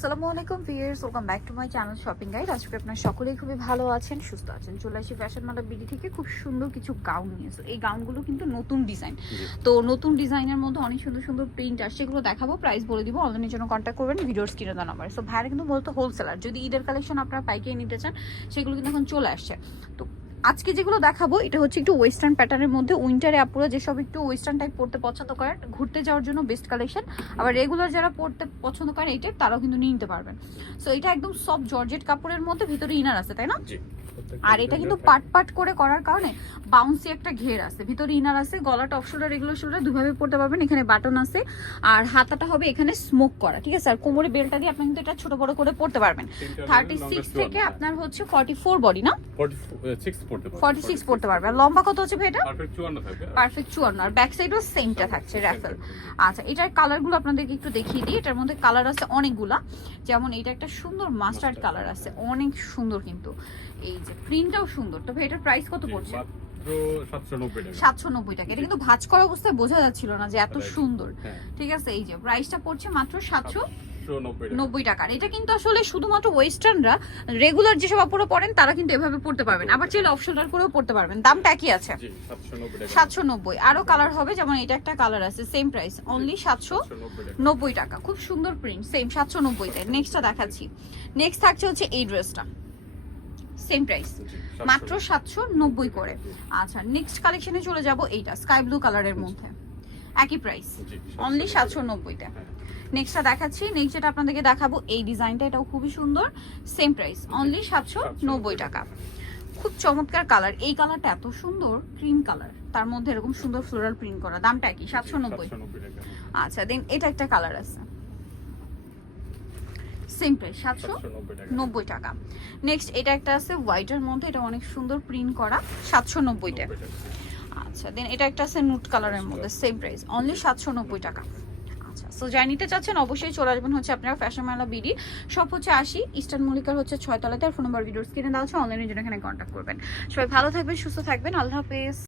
আসসালামু আলাইকুম viewers, welcome back to my channel shopping guide. আজকে আপনারা সকলেই খুবই ভালো আছেন, সুস্থ আছেন। চলে আসি ফ্যাশন মালা বিডি থেকে খুব সুন্দর কিছু গাউন নিয়েছে। এই গাউনগুলো কিন্তু নতুন ডিজাইন, তো নতুন ডিজাইনের মধ্যে অনেক সুন্দর সুন্দর প্রিন্ট আসছে, এগুলো দেখাবো, প্রাইস বলে দিব। অনলাইনের জন্য কন্ট্যাক্ট করবেন ভিডিওর স্ক্রিনে দেওয়া নাম্বার। সো ভাইরা কিন্তু মূলত হোলসেলার, যদি ঈদের কালেকশন আপনারা পাইকারি নিতে চান সেগুলো কিন্তু এখন চলে আসছে। তো আজকে যেগুলো দেখাবো এটা হচ্ছে একটু ওয়েস্টার্ন প্যাটার্নের মধ্যে, উইন্টারে আপুরা যেসব একটু ওয়েস্টার্ন টাইপ পড়তে পছন্দ করেন, ঘুরতে যাওয়ার জন্য বেস্ট কালেকশন। আবার রেগুলার যারা পড়তে পছন্দ করেন এই টাইপ, তারাও কিন্তু নিয়ে নিতে পারবেন। সো এটা একদম সফট জর্জেট কাপড়ের মধ্যে, ভিতরে ইনার আছে, তাই না? আর এটা কিন্তু পাট পাট করে করার কারণে বাউন্সি একটা ঘের আছে, ভিতরে ইনার আছে, গলাটা অফ শোল্ডার রেগুলার শোল্ডার দুভাবে পড়তে পারবেন। এখানে বাটন আছে আর হাতাটা হবে এখানে স্মোক করা, ঠিক আছে? আর কোমরে বেল্টটা দিয়ে আপনি কিন্তু এটা ছোট বড় করে পড়তে পারবেন। 36 থেকে আপনার হচ্ছে 44 বডি, না 46 পড়তে পারবে। আর লম্বা কত হচ্ছে ভাই এটা? পারফেক্ট 54। আর ব্যাক সাইডও সেমটা থাকছে, রাফেল। আচ্ছা, এটার কালারগুলো আপনাদেরকে একটু দেখিয়ে দিই। এটার মধ্যে কালার আছে অনেকগুলা, যেমন এটা একটা সুন্দর মাস্টার্ড কালার আছে, অনেক সুন্দর, কিন্তু এই যে প্রিন্টটাও সুন্দর। তবে এটার প্রাইস কত পড়ছে? 790 টাকা। এটা কিন্তু ভাঁজ করা অবস্থায় বোঝা যাচ্ছিল না যে এত সুন্দর, ঠিক আছে? এই যে প্রাইসটা পড়ছে মাত্র 790 টাকা। এটা কিন্তু আসলে শুধুমাত্র ওয়েস্টার্নরা, রেগুলার যেসব আপুরা পরেন তারা কিন্তু এভাবে পড়তে পারবেন, আবার চাইলে অফ শোল্ডার করেও পড়তে পারবেন। দামটা একই আছে, 790। আরো কালার হবে, যেমন এটা একটা কালার আছে, সেম প্রাইস, অনলি 790 টাকা। খুব সুন্দর প্রিন্ট, সেম 790 তে। নেক্সটটা দেখাচ্ছি। নেক্সট থাকছে হচ্ছে এই ড্রেসটা, সেম প্রাইস, মাত্র 790 করে। আচ্ছা, নেক্সট কালেকশনে চলে যাব। এইটা স্কাই ব্লু কালারের মধ্যে, একই প্রাইস, অনলি 790 তে। নেক্সটটা দেখাচ্ছি। নেক্সট যেটা আপনাদেরকে দেখাবো এই ডিজাইনটা, এটাও খুবই সুন্দর, সেম প্রাইস, অনলি 790 টাকা। খুব চমৎকার কালার, এই কালারটা এত সুন্দর, ক্রিম কালার, তার মধ্যে এরকম সুন্দর ফ্লোরাল প্রিন্ট করা। দামটা কি? 790। আচ্ছা, দেন এটা একটা কালার আছে, সেম প্রাইস, 790 টাকা। নেক্সট এটা একটা আছে হোয়াইটের মধ্যে, এটা অনেক সুন্দর প্রিন্ট করা, 790 টাকা। আচ্ছা, দেন এটা একটা আছে নুট কালারের মধ্যে, সেম প্রাইস, অনলি 790 টাকা। আচ্ছা, সো যাই নিতে চাচ্ছেন অবশ্যই চলে আসবেন হচ্ছে আপনারা ফ্যাশন মেলা বিডি, সব হচ্ছে 80 ইস্টার্ন মল্লিকার হচ্ছে 6 তলাতে। আর ফোন নাম্বার ভিডিওর স্ক্রিনে দেওয়া আছে, অনলাইনের জন্য এখানে কন্ট্যাক্ট করবেন। সবাই ভালো থাকবেন, সুস্থ থাকবেন, আল্লাহ হাফেজ।